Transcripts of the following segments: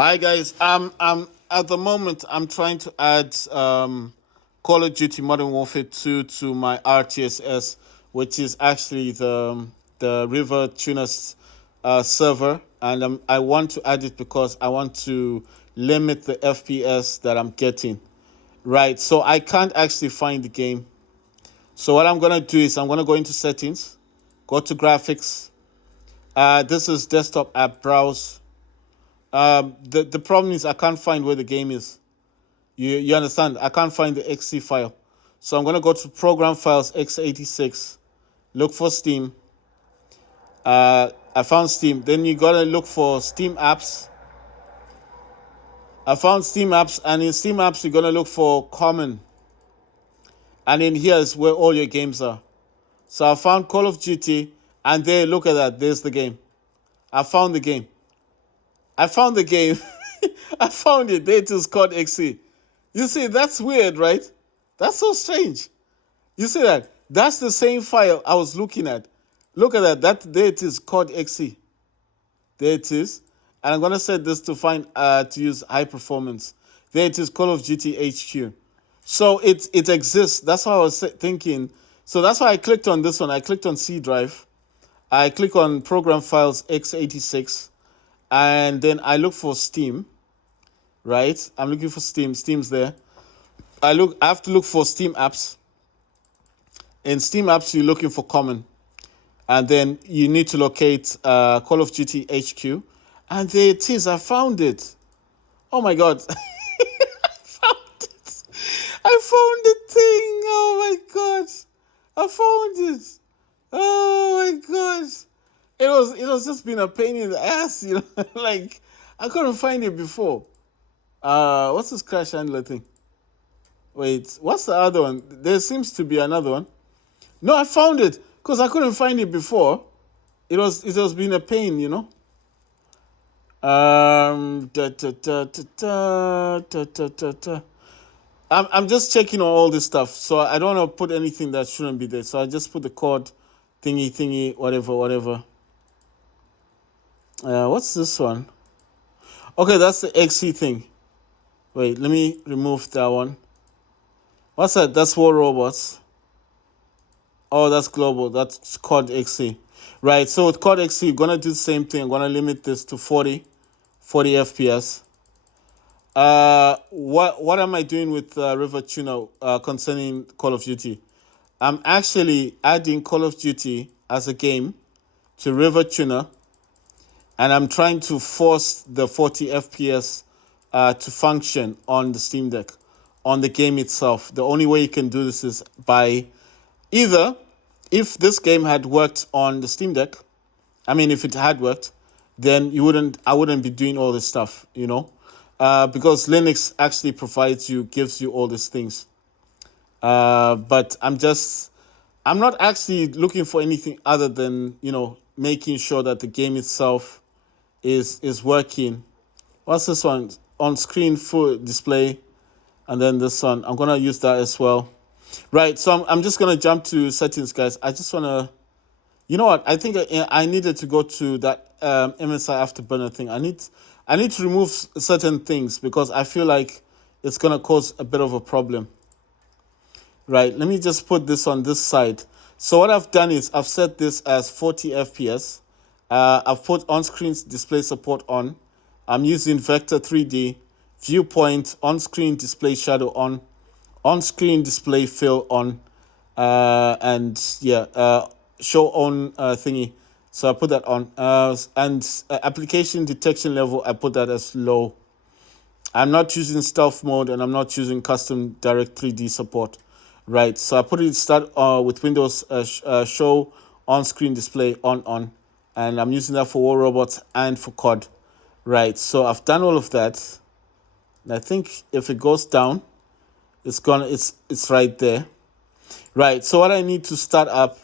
Hi guys. At the moment I'm trying to add Call of Duty Modern Warfare 2 to my RTSS, which is actually the Riva tuners server, and I want to add it because I want to limit the FPS that I'm getting. Right. So I can't actually find the game. So what I'm gonna do is I'm gonna go into settings, go to graphics. This is desktop app browse. The problem is I can't find where the game is. You understand? I can't find the XC file. So I'm gonna go to program files x86, look for Steam. I found Steam. Then you gotta look for Steam apps. I found Steam apps, and in Steam apps you're gonna look for common. And in here is where all your games are. So I found Call of Duty, and there, look at that. There's the game. I found the game. I found the game. I found it. There it is, called XC. You see, that's weird, right? That's so strange. You see that? That's the same file I was looking at. Look at that. There it is, called XC. There it is. And I'm gonna set this to find to use high performance. There it is, Call of Duty HQ. So it exists. That's how I was thinking. So that's why I clicked on this one. I clicked on C drive. I click on program files x86, and then I look for Steam. Right? I'm looking for Steam. Steam's there. I have to look for Steam apps. In Steam apps, you're looking for common, and then you need to locate Call of Duty HQ, and there it is. I found it. Oh my god! I found it. I found the thing. Oh my god! I found it. Oh my god! It was just been a pain in the ass, you know. Like I couldn't find it before. What's this crash handler thing? Wait, what's the other one? There seems to be another one. No, I found it because I couldn't find it before. It was been a pain, you know. I'm just checking on all this stuff, so I don't want to put anything that shouldn't be there. So I just put the code thingy, whatever. What's this one? Okay, that's the XC thing. Wait, let me remove that one. What's that? That's War Robots. Oh, that's global. That's COD XC. Right, so with COD XC, you're going to do the same thing. I'm going to limit this to 40 FPS. What am I doing with Riva Tuner concerning Call of Duty? I'm actually adding Call of Duty as a game to Riva Tuner, and I'm trying to force the 40 FPS to function on the Steam Deck, on the game itself. The only way you can do this is by either, if this game had worked on the Steam Deck, I mean, if it had worked, then I wouldn't be doing all this stuff, you know, because Linux actually gives you all these things. But I'm not actually looking for anything other than, you know, making sure that the game itself is working. What's this one? On screen full display, and then this one. I'm gonna use that as well. Right, so I'm just gonna jump to settings, guys. I just wanna, you know what? I think I needed to go to that MSI Afterburner thing. I need to remove certain things because I feel like it's gonna cause a bit of a problem. Right, let me just put this on this side. So what I've done is I've set this as 40 FPS. I've put on-screen display support on. I'm using Vector 3D, viewpoint, on-screen display shadow on-screen display fill on, and yeah, show on thingy. So I put that on. And application detection level, I put that as low. I'm not using stealth mode, and I'm not using custom direct 3D support. Right, so I put it start with Windows show on-screen display on, and I'm using that for War Robots and for COD. Right, so I've done all of that, and I think if it goes down, it's right there. Right, so what I need to start up,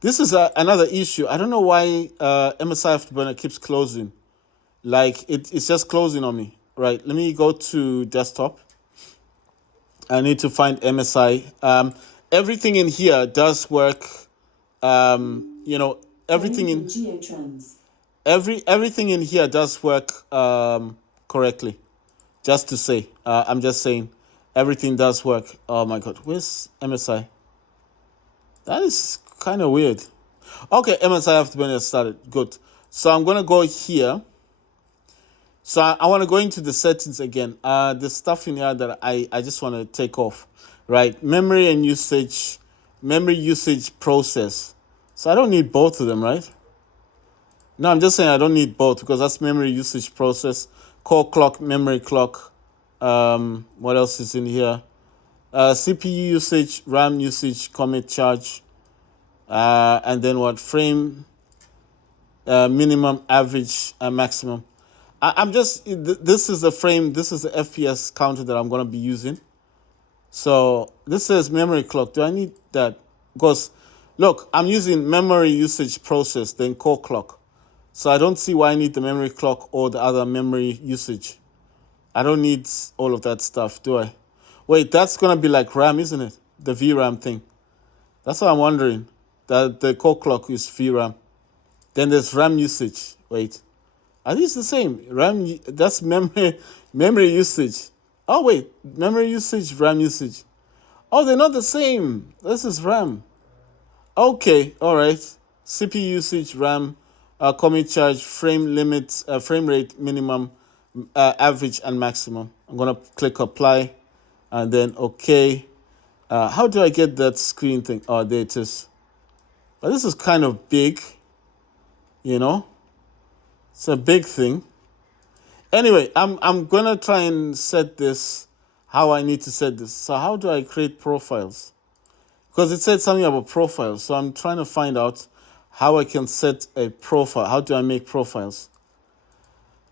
this is another issue. I don't know why MSI Afterburner keeps closing. Like it's just closing on me. Right, let me go to desktop. I need to find MSI. Everything in here does work. You know, everything in here does work correctly. Just to say, I'm just saying, everything does work. Oh my God, where's MSI? That is kind of weird. Okay, MSI have to be started. Good. So I'm gonna go here. So I want to go into the settings again. The stuff in here that I just want to take off, right? Memory and usage, memory usage process. So I don't need both of them, right? No, I'm just saying I don't need both because that's memory usage process. Core clock, memory clock. What else is in here? CPU usage, RAM usage, commit charge, and then what? Frame, minimum, average, and maximum. I'm just, this is the frame, this is the FPS counter that I'm going to be using. So this says memory clock. Do I need that? Because look, I'm using memory usage process, then core clock. So I don't see why I need the memory clock or the other memory usage. I don't need all of that stuff, do I? Wait, that's going to be like RAM, isn't it? The VRAM thing. That's what I'm wondering. That the core clock is VRAM. Then there's RAM usage. Wait. Are these the same? RAM, that's memory usage. Oh, wait. Memory usage, RAM usage. Oh, they're not the same. This is RAM. Okay. All right. CPU usage, RAM, commit charge, frame limit, frame rate, minimum, average, and maximum. I'm going to click apply and then okay. How do I get that screen thing? Oh, there it is. But this is kind of big, you know. It's a big thing. Anyway, I'm gonna try and set this how I need to set this. So how do I create profiles? Because it said something about profiles. So I'm trying to find out how I can set a profile. How do I make profiles?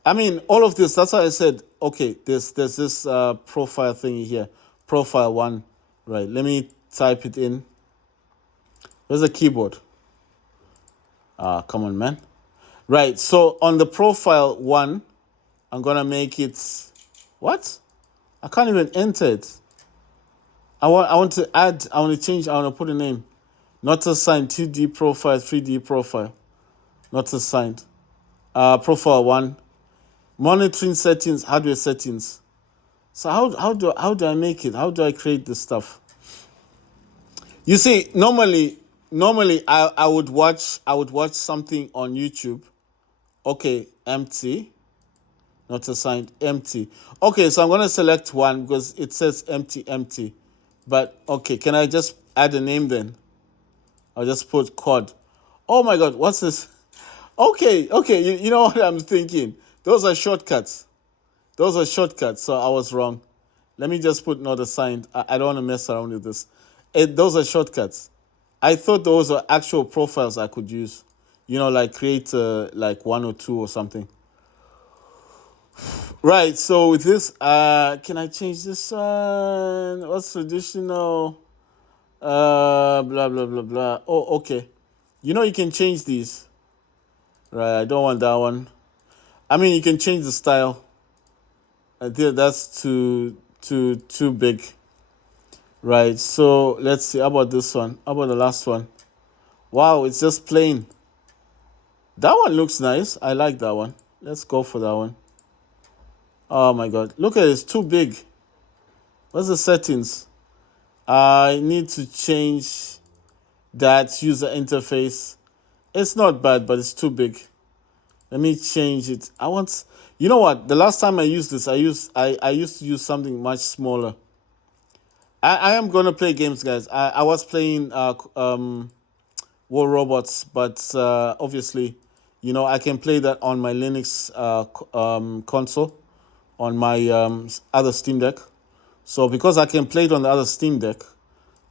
I mean, all of this, that's why I said, okay, there's this profile thing here. Profile 1. Right, let me type it in. Where's the keyboard? Come on, man. Right, so on the profile 1, I'm going to make it, what? I can't even enter it. I want to add, I want to change, I want to put a name. Not assigned, 2D profile, 3D profile. Not assigned. Profile 1. Monitoring settings, hardware settings. So how do I make it? How do I create this stuff? You see, normally I would watch something on YouTube. Okay, empty. Not assigned, empty. Okay, so I'm going to select one because it says empty. But, okay, can I just add a name then? I'll just put COD. Oh, my God, what's this? Okay, you know what I'm thinking? Those are shortcuts. So I was wrong. Let me just put not assigned. I don't want to mess around with this. Those are shortcuts. I thought those are actual profiles I could use. You know, like create like 1 or 2 or something. Right, so with this, can I change this one? What's traditional? Blah, blah, blah, blah. Oh, okay. You know you can change these. Right, I don't want that one. I mean, you can change the style. I think that's too big. Right, so let's see. How about this one? How about the last one? Wow, it's just plain. That one looks nice. I like that one. Let's go for that one. Oh my God, look at it, it's too big. What's the settings? I need to change that user interface. It's not bad, but it's too big. Let me change it. You know what? The last time I used this, I used to use something much smaller. I am gonna play games, guys. I was playing War Robots, but obviously, you know, I can play that on my Linux console, on my other Steam Deck. So because I can play it on the other Steam Deck,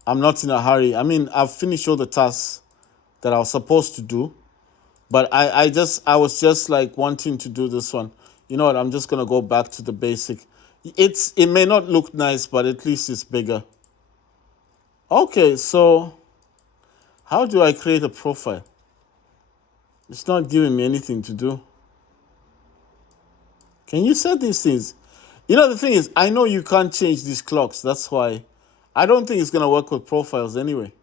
I'm not in a hurry. I mean, I've finished all the tasks that I was supposed to do, but I was just like wanting to do this one. You know what? I'm just gonna go back to the basic. It may not look nice, but at least it's bigger. Okay, so how do I create a profile? It's not giving me anything to do. Can you set these things? You know, the thing is, I know you can't change these clocks. That's why I don't think it's gonna work with profiles anyway.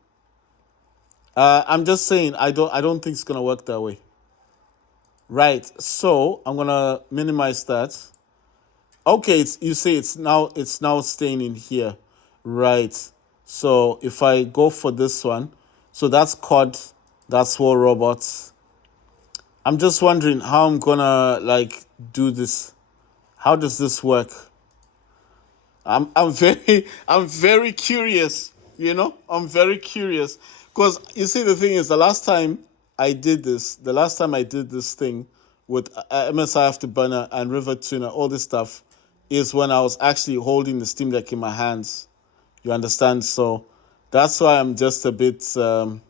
I'm just saying I don't think it's gonna work that way. Right. So I'm gonna minimize that. Okay, you see it's now staying in here, right? So if I go for this one, so that's COD, that's War Robots. I'm just wondering how I'm gonna like do this. How does this work? I'm very I'm very curious. I'm very curious because you see the thing is the last time I did this thing with MSI Afterburner and River Tuner, all this stuff, is when I was actually holding the Steam Deck in my hands. You understand? So that's why I'm just a bit I'm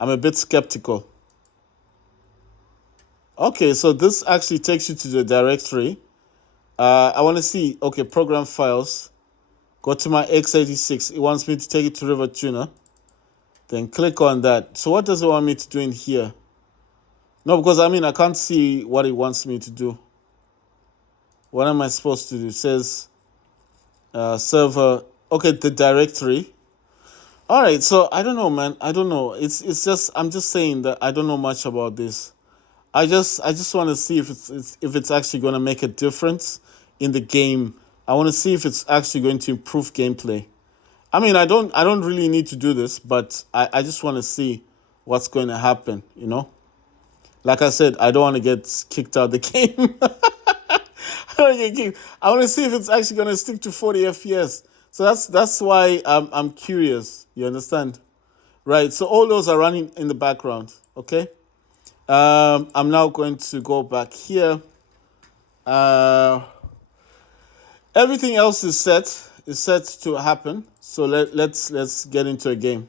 a bit skeptical. Okay, so this actually takes you to the directory. I want to see. Okay, program files. Go to my x86. It wants me to take it to River Tuner. Then click on that. So what does it want me to do in here? No, because I can't see what it wants me to do. What am I supposed to do? It says server. Okay, the directory. All right. So I don't know, man. I don't know. It's just I'm just saying that I don't know much about this. I just want to see if it's actually going to make a difference in the game. I want to see if it's actually going to improve gameplay. I don't really need to do this, but I just want to see what's going to happen, you know? Like I said, I don't want to get kicked out of the game. I want to see if it's actually going to stick to 40 FPS. So that's why I'm curious. You understand? Right. So all those are running in the background. Okay. I'm now going to go back here. Everything else is set to happen. So let's get into a game.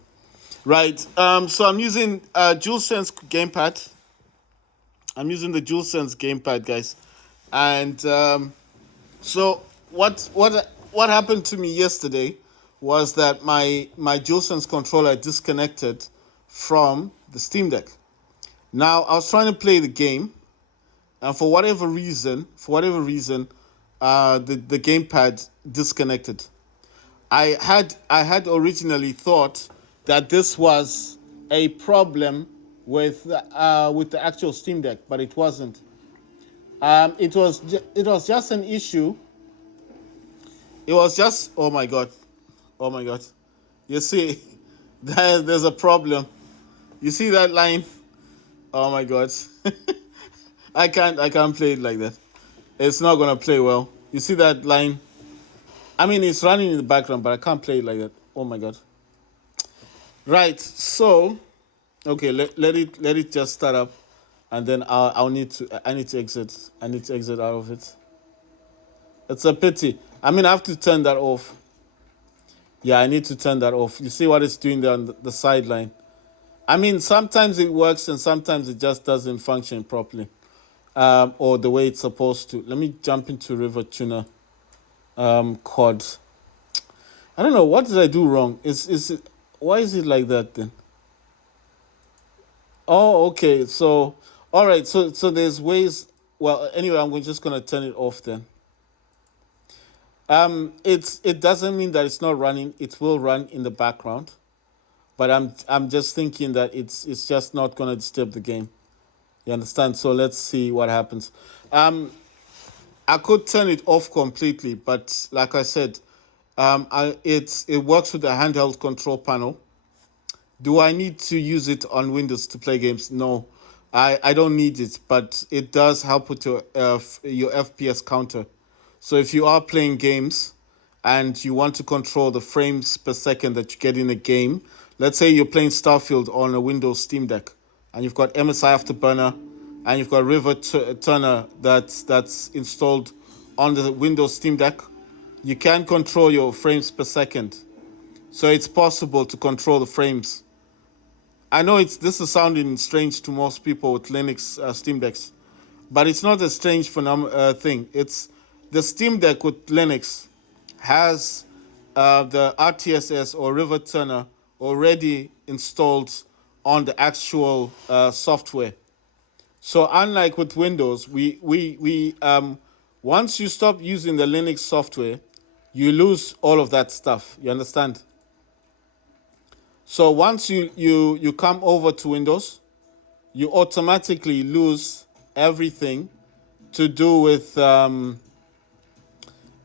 Right. So I'm using DualSense gamepad. I'm using the DualSense gamepad, guys. And so what happened to me yesterday was that my DualSense controller disconnected from the Steam Deck. Now I was trying to play the game, and for whatever reason, the gamepad disconnected. I had originally thought that this was a problem with the actual Steam Deck, but it wasn't. It was just an issue. It was just, oh my god, oh my god. You see, there's a problem. You see that line? Oh my god. I can't play it like that. It's not gonna play well. You see that line? It's running in the background, but I can't play it like that. Oh my god. Right. So, okay, let it just start up, and then I need to exit. I need to exit out of it. It's a pity. I have to turn that off. Yeah, I need to turn that off. You see what it's doing there on the sideline? Sometimes it works and sometimes it just doesn't function properly, or the way it's supposed to. Let me jump into River Tuner COD. I don't know, what did I do wrong? Is it, why is it like that then? Oh, okay. So, all right. So there's ways. Well, anyway, just gonna turn it off then. It doesn't mean that it's not running. It will run in the background, but I'm just thinking that it's just not gonna disturb the game. You understand? So let's see what happens. I could turn it off completely, but like I said, it works with the handheld control panel. Do I need to use it on Windows to play games? No, I don't need it, but it does help with your FPS counter. So if you are playing games and you want to control the frames per second that you get in a game, let's say you're playing Starfield on a Windows Steam Deck, and you've got MSI Afterburner, and you've got Riva Tuner that's installed on the Windows Steam Deck, you can control your frames per second. So it's possible to control the frames. I know this is sounding strange to most people with Linux Steam Decks, but it's not a strange thing. It's the Steam Deck with Linux has the RTSS or Riva Tuner already installed on the actual software. So unlike with Windows, we once you stop using the Linux software, you lose all of that stuff. You understand? So once you come over to Windows, you automatically lose everything to do with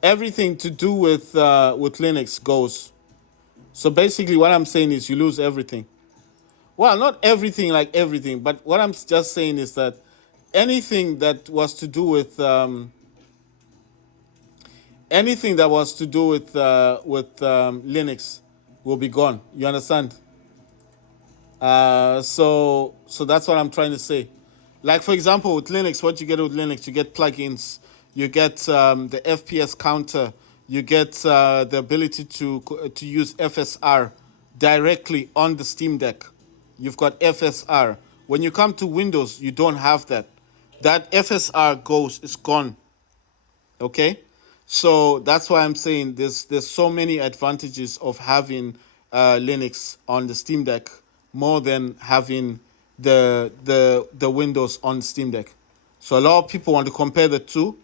everything to do with Linux goes. So basically, what I'm saying is you lose everything. Well, not everything like everything, but what I'm just saying is that anything that was to do with Linux will be gone. You understand? So that's what I'm trying to say. Like for example, with Linux, what you get with Linux, you get plugins, you get the FPS counter, you get the ability to use FSR directly on the Steam Deck. You've got FSR. When you come to Windows, you don't have that. That FSR is gone. Okay, so that's why I'm saying there's so many advantages of having Linux on the Steam Deck more than having the Windows on Steam Deck. So a lot of people want to compare the two,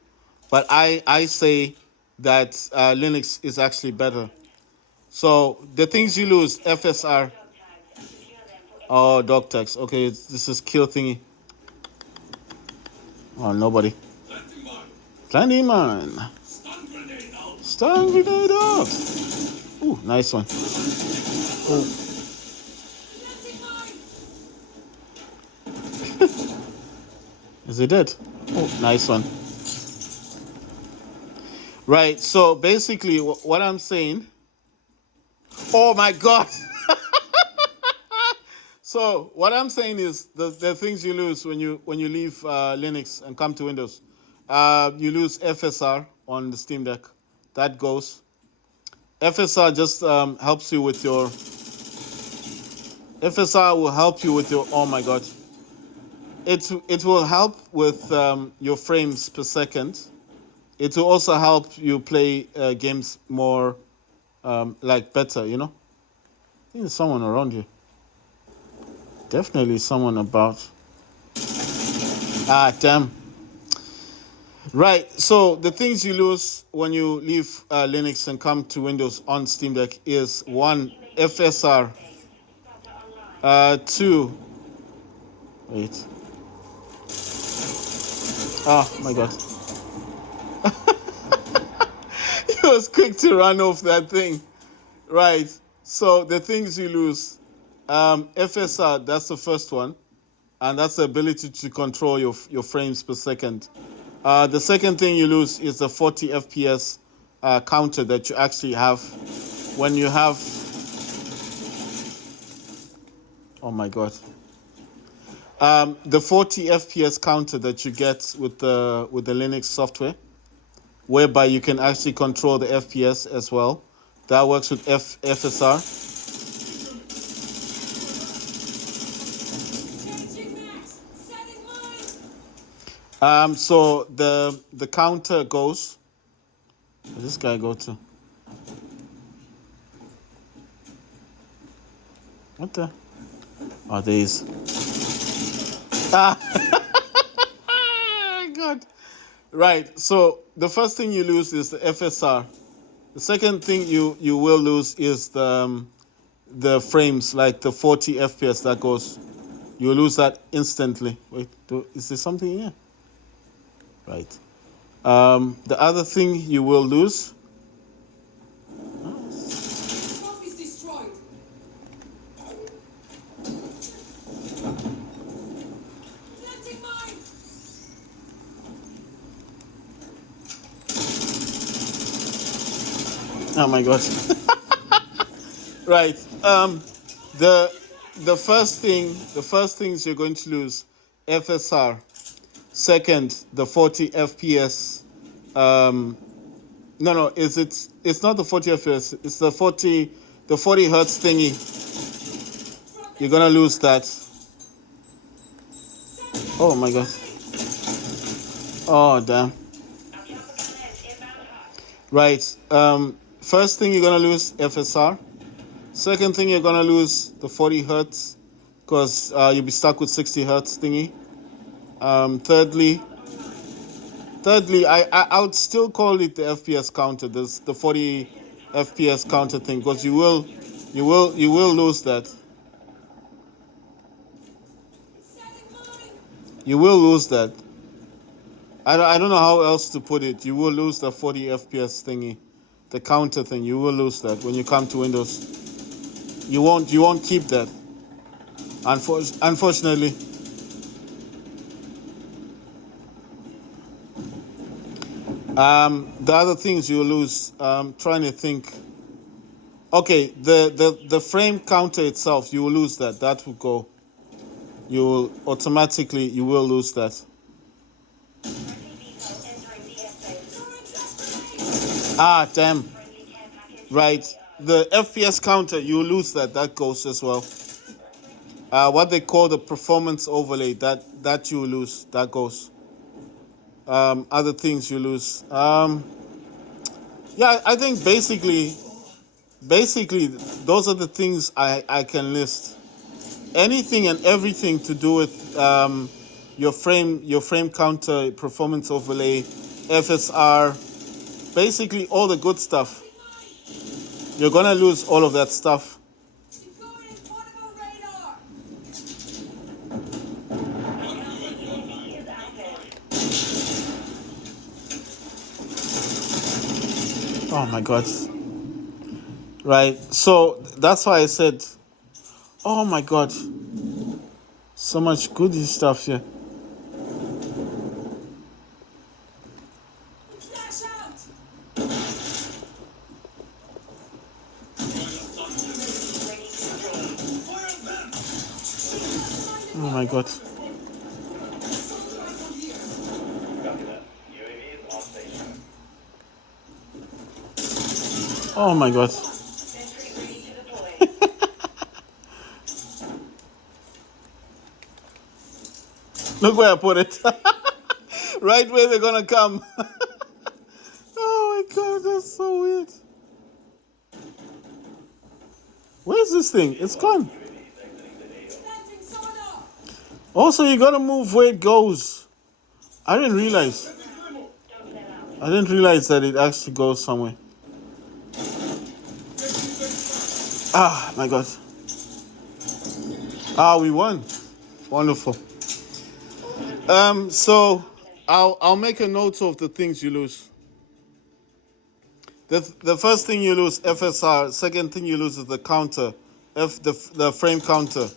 but I say that Linux is actually better. So the things you lose, FSR. Oh, dog tags. Okay, this is kill thingy. Oh, nobody. Planning mine. Stun grenade out. Ooh, nice one. Oh. Is he dead? Oh, nice one. Right, so basically what I'm saying... Oh my god! So what I'm saying is the things you lose when you leave Linux and come to Windows. You lose FSR on the Steam Deck. That goes. FSR just helps you with your... FSR will help you with your... Oh my god. It will help with your frames per second. It will also help you play games more like better, you know? I think there's someone around here. Definitely someone about. Ah, damn. Right, so the things you lose when you leave Linux and come to Windows on Steam Deck is 1, FSR. 2, wait. Oh my god. He was quick to run off that thing. Right, so the things you lose, FSR, that's the first one. And that's the ability to control your frames per second. The second thing you lose is the 40 FPS counter that you actually have when you have... Oh my god. The 40 FPS counter that you get with the Linux software, whereby you can actually control the FPS as well. That works with FSR. So the counter goes. Where does this guy go to? What the? Oh, there he is. Ah, God. Right. So the first thing you lose is the FSR. The second thing you will lose is the frames, like the 40 FPS that goes. You will lose that instantly. Wait, is there something here? Right. The other thing you will lose. Is destroyed. Oh my god. Right. The first things you're going to lose, FSR. Second, the 40 FPS. No, it's not the 40 FPS. It's the 40 hertz thingy. You're gonna lose that. Oh my god. Oh damn. Right. First thing you're gonna lose FSR. Second thing you're gonna lose the 40 hertz because you'll be stuck with 60 hertz thingy. Thirdly, I would still call it the FPS counter. There's the 40 FPS counter thing because you will lose that. You will lose that. I don't know how else to put it. You will lose the 40 FPS thingy, the counter thing. You will lose that when you come to Windows. You won't keep that. Unfortunately. The other things you will lose. Trying to think. Okay, the frame counter itself, you will lose that. That will go. You will automatically lose that. Ah, damn. Right. The FPS counter, you will lose that. That goes as well. What they call the performance overlay, that you will lose. That goes. Other things you lose. Yeah, I think basically those are the things I can list. Anything and everything to do with your frame counter, performance overlay, FSR, basically all the good stuff. You're gonna lose all of that stuff. Deploying portable radar. Oh my god. Right. So that's why I said, oh my god. So much goody stuff here. Flash out. Oh my god. Oh my god. Look where I put it. Right where they're gonna come. Oh my god, that's so weird. Where's this thing? It's gone. Planting sonar. Also, you gotta move where it goes. I didn't realize that it actually goes somewhere. Ah, my god. Ah, we won. Wonderful. So I'll make a note of the things you lose. The first thing you lose, FSR. Second thing you lose is the counter, the frame counter.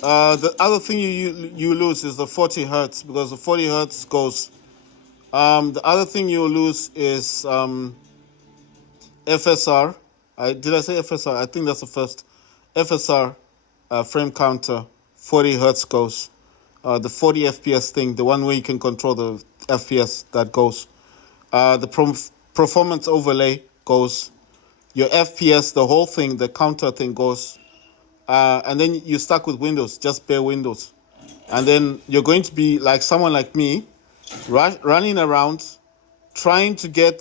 The other thing you lose is the 40 hertz because the 40 hertz goes. The other thing you lose is FSR. Did I say FSR? I think that's the first. FSR, frame counter, 40 hertz goes. The 40 FPS thing, the one where you can control the FPS, that goes. The performance overlay goes. Your FPS, the whole thing, the counter thing goes. And then you're stuck with Windows, just bare Windows. And then you're going to be like someone like me, running around, trying to get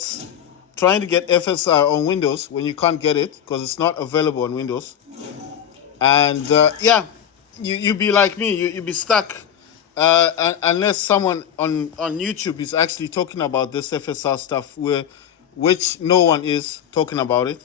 FSR on Windows when you can't get it because it's not available on Windows. And yeah, you be like me, you be stuck unless someone on YouTube is actually talking about this FSR stuff, which no one is talking about it.